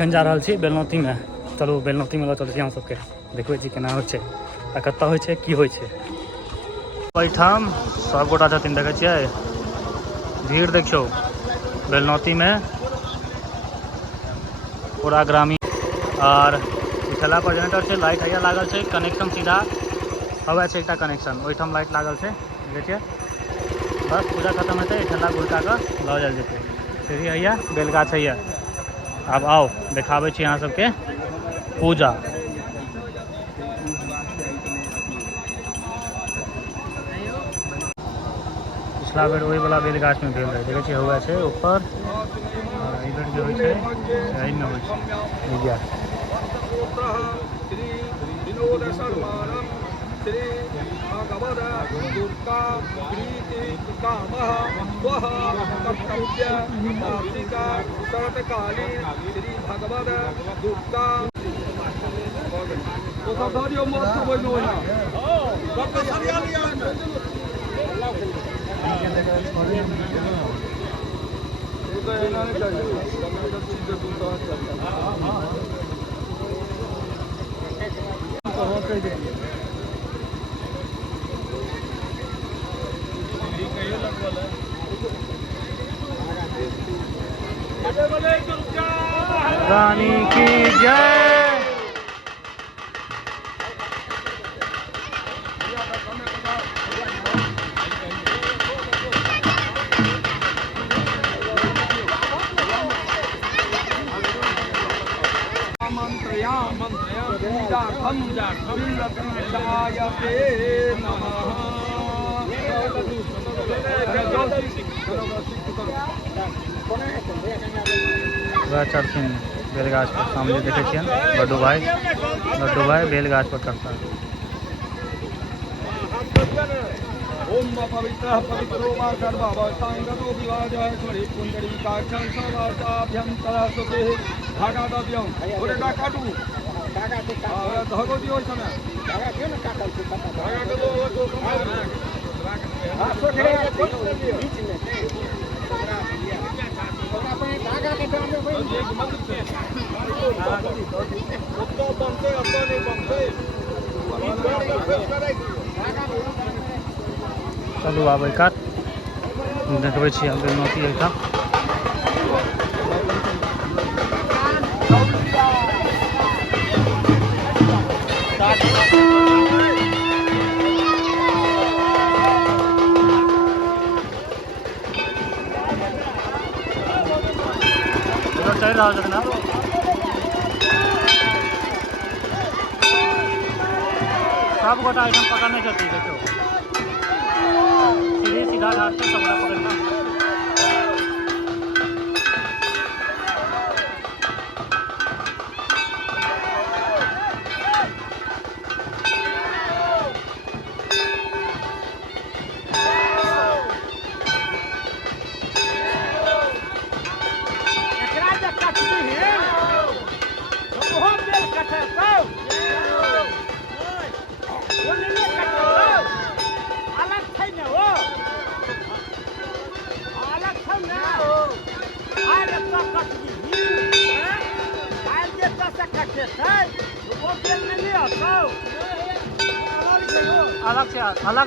अखन जा रहल छी बेलनौती में। चलू बेलनौती में लऽ चलै छी अहाँ सबके, देखबै छी केना होइ छै आ कतऽ होइ छै की होइ छै। एहिठाम सबगोटा छथिन, देखै छियै भीड़ देखियौ बेलनौती में पूरा ग्रामीण। और ठेला पर जनरेटर छै, लाइट हैया लागल छै, कनेक्शन सीधा हवा छै, एकटा कनेक्शन ओहिठाम लाइट लागल छै, देखै छियै। बस पूजा खत्म हेतै, ठेला घुरका कऽ लऽ जायल जेतै। सीढ़ी हैया, बेलगाछ हैया। आब आओ देखाबै छी अहाँ सबके पूजा। पिछला बेर ओहि वाला बेल गाछ में भेल रहे, देखै छियै हुआ छै ऊपर। एहि बेर जे होइ छै एहिमे होइ छै हैया। श्री भगवद दुर्गा प्रीति कामः स्वः कर्तव्य मासिका शरतकाली श्री भगवद दुर्गा रानी की जय। वह चढ़थिन बेलगाछ पर, सामने देखे छियन लड्डू भाई बेलगाछ पर चढ़ता है। ओम पवित्र पवित्रो वा सर्वावस्थांगतो विवाजः स्वरे पुंडरीकाक्षं सर्वासाभ्यं तरसते भागादव्यं ओरे का काटू धागा से धगो दियो समय धागा क्यों न काटल से धागा के दो हां सोखरे बीच में अपने धागा के दाम में भाई एक मत से तो बनते अब तो नहीं बनते। चलू आब काट देखबै छी हम बेलनौती एहिठाम। चढ़ि रहल छथिन आब सब गोटा एहिठाम पकड़ने छथिन, देखियौ सीधे सीधा घाट पे सबटा पकड़ना।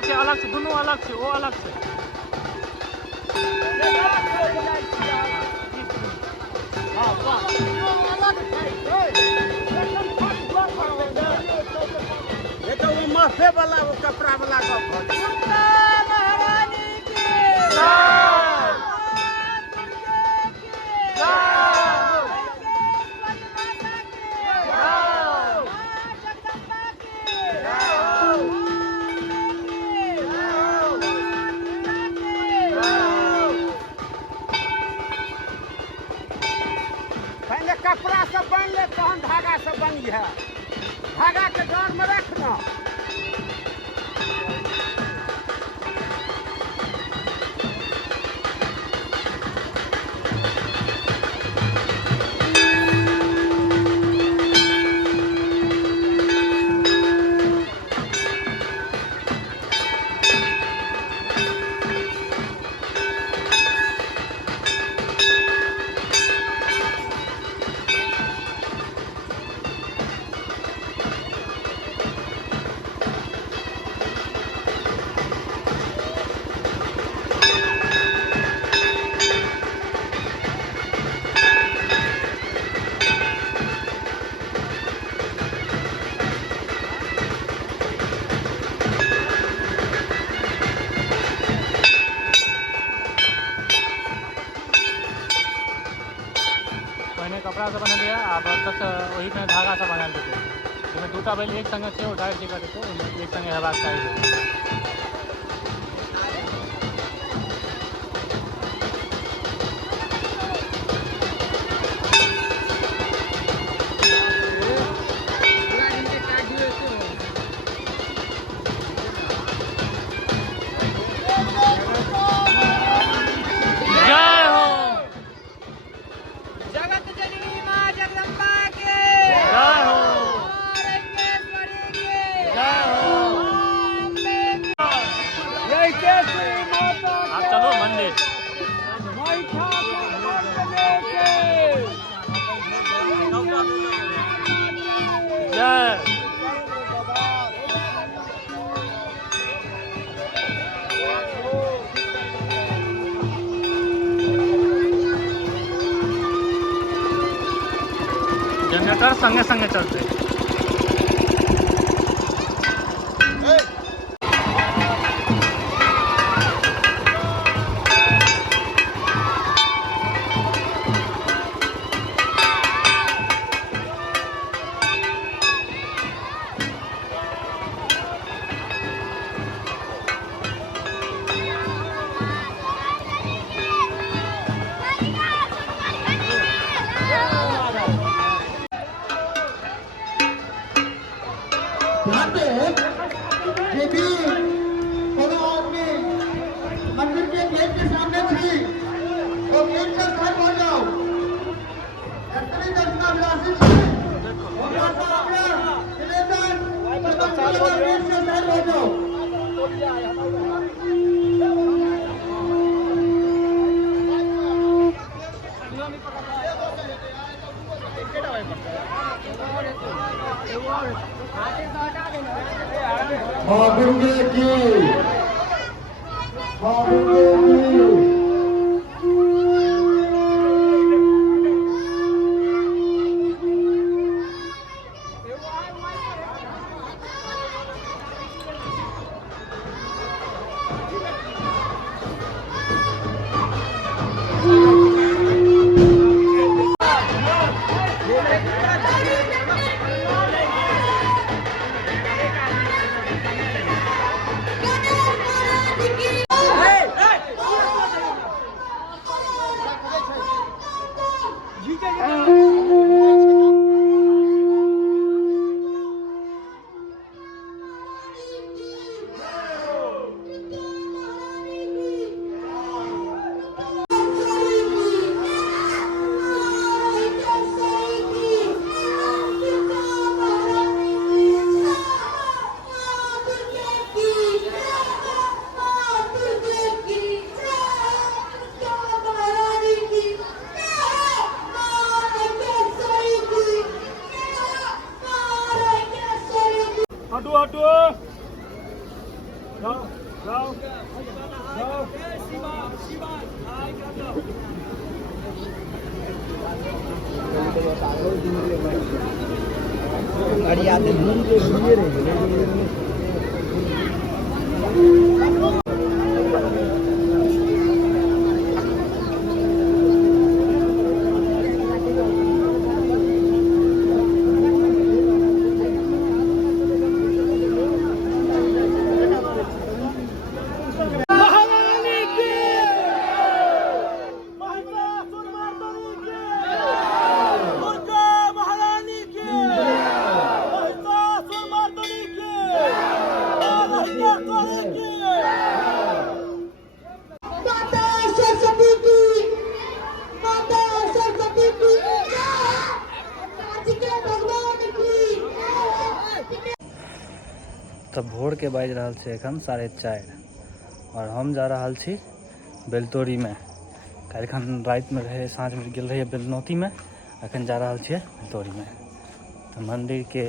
अलग से दोनों अलग से वो अलग से ये तो वो माफे वाला वो कपड़ा वाला का महारानी की कपड़ा सब बन ले तहन धागा सब बनी है, धागा के डांर में रखना। बस वही में धागा सब बनाल देते इसमें दूटा बैल एक संगे थे डायरेक्ट टिकट देते एक संगे हेबाक चाही। आप चलो मंदिर। जय। जनरेटर संगे संगे चलते। यहाँ पे यदि कोनो आदमी मंदिर के गेट के सामने थी तो गेट से साइड हो जाओ। ऐसे दर्शनार्थी थी गेट से साइड हो जाओ। दुर्गे की दुर्गे की तब भोर के बाजि रहल छै एखन 4:30 और हम जा रहल छी बेलतोरी में। काल्हिखन राति में रहे साँझ में गेल रहिए बेलनौती में, अखन जा रहल छियै बेलतोरी में। तो मंदिर के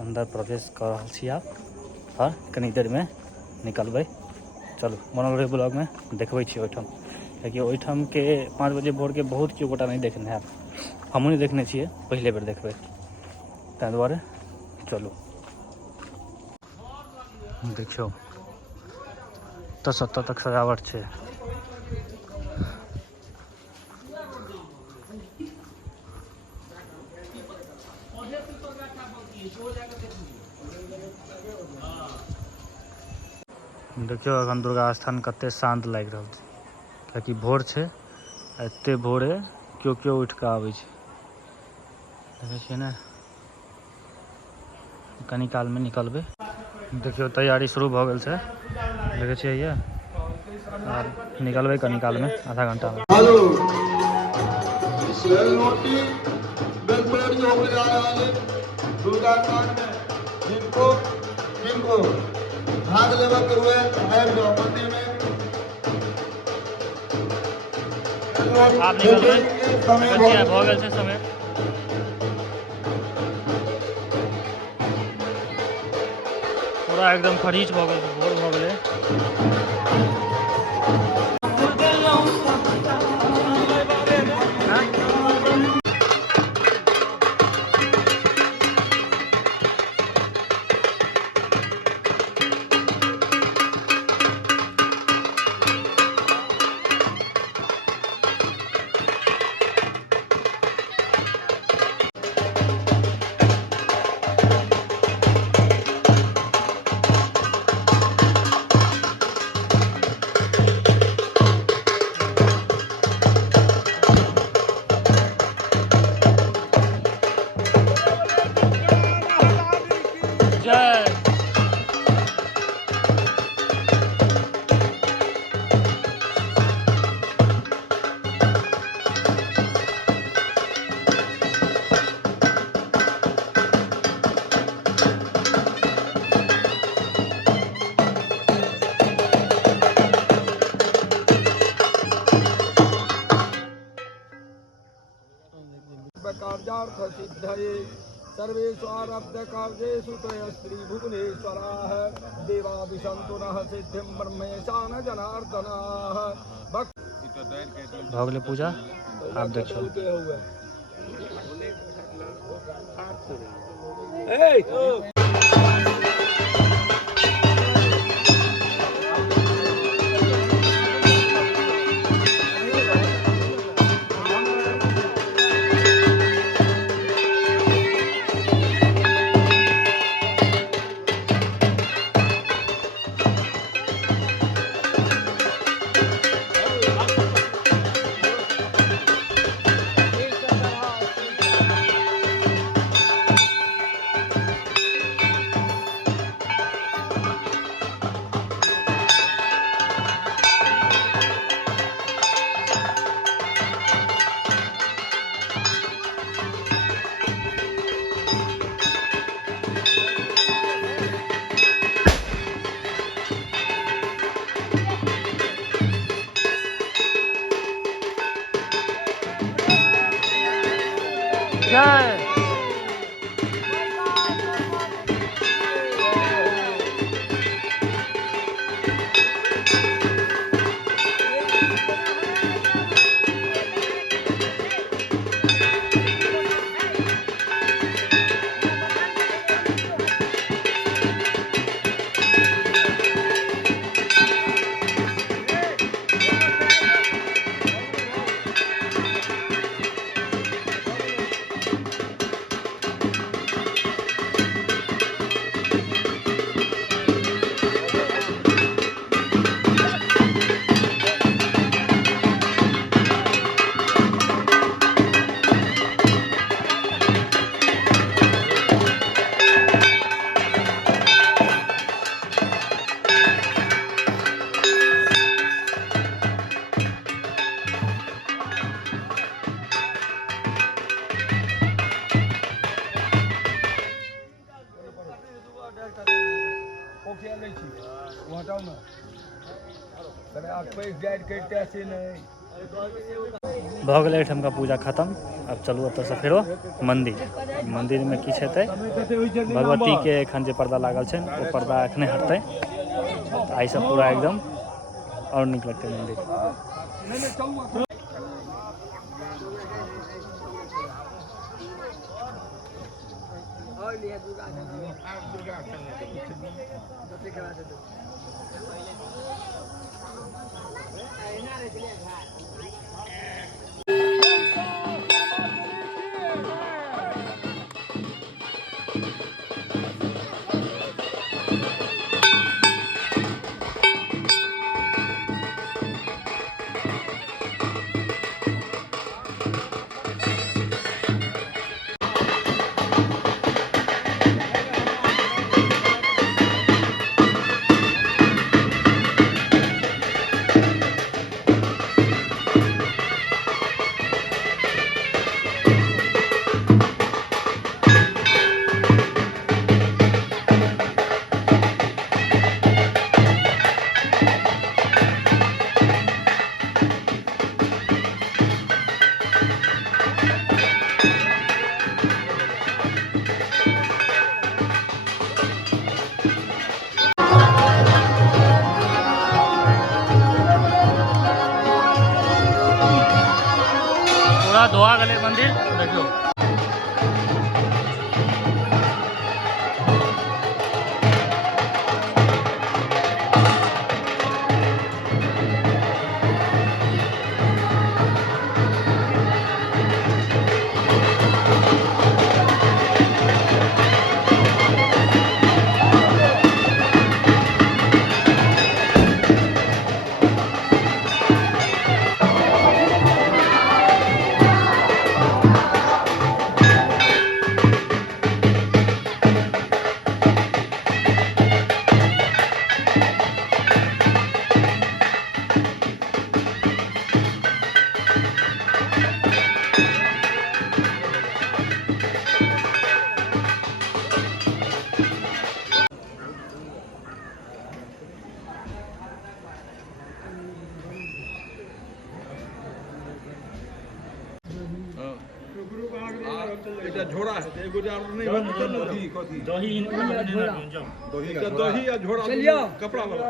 अंदर प्रवेश कर रहल छी आब और कनी देर में निकलबै। चलू बनल रहे ब्लॉग में देखबै छी ओहिठाम, कियाकि ओहिठाम के 5 बजे भोर के बहुत केओ गोटा नहीं देखने हैब, हमहूँ नहीं देखने छियै, पहले बेर देखबै, ताहि दुआरे चलू। देखियो तो 70 तक सजावट है। देखियो अखन दुर्गा स्थान कते शांत लागि रहल छै, कियाकि भोर छै, एते भोरे क्यों क्यों उठ के आबै छै, देखे छियै ने। कनी काल में निकलबै। देखियो तैयारी शुरू भऽ गेल छै, देखे छियै ये, आब निकलबै कनी काल में, आधा घंटा में। हेलो रोटी बेलपेड़ी होके जा रहा है दुर्गा स्थान में। जिनको जिनको भाग लेवा के हुए आबि जाओ मंदिर में। आप निकलबै, देखे छियै भऽ गेल छै समय। पूरा एकदम फरीच भऽ गेल, भोर भऽ गेलै। जय कार्यार्थ सिद्धये सर्वेष्वारब्ध कार्येषु त्रयस्त्री भुवनेश्वराः देवा विशन्तु नः सिद्धिं ब्रह्मेशान जनार्दनाः। भऽ गेलै पूजा, आप देखियो। जय भऽ गेलै एहिठाम का पूजा खत्म। अब चलू एतऽ से फेरो मंदिर में की हेतै, भगवती के एखन जे पर्दा लागल छै ओ पर्दा एखने हटतै, तऽ आइ से पूरा एकदम और नीक लगतै मंदिर। धोआ गले मंदिर देखियो। এটা ঝোড়া আছে এগুলো আর नहीं बनते दही कथी दही दही का दही या झोड़ा कपड़ा वाला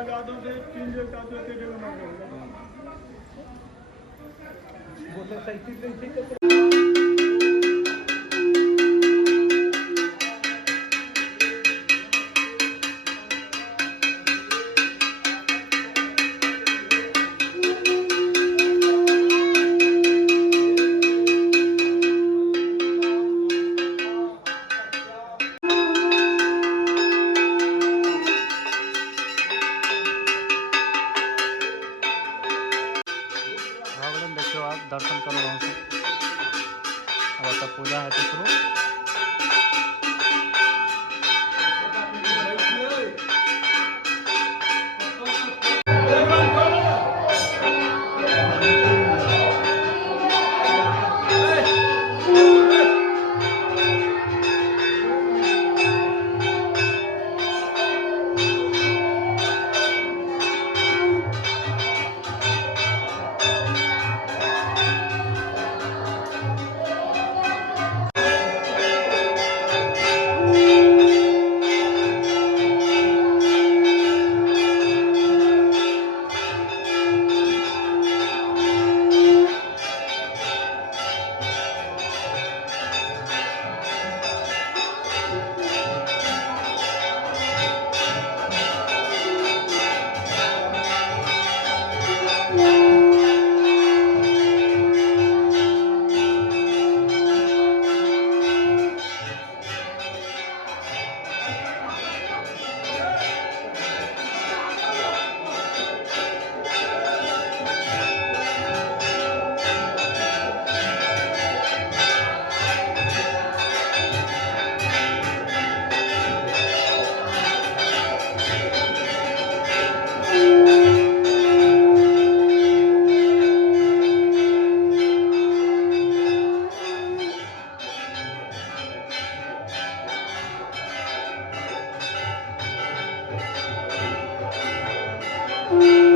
देखियो आप दर्शन करो वहाँ से। अब ऐसा पूजा है तो शुरू। Thank you.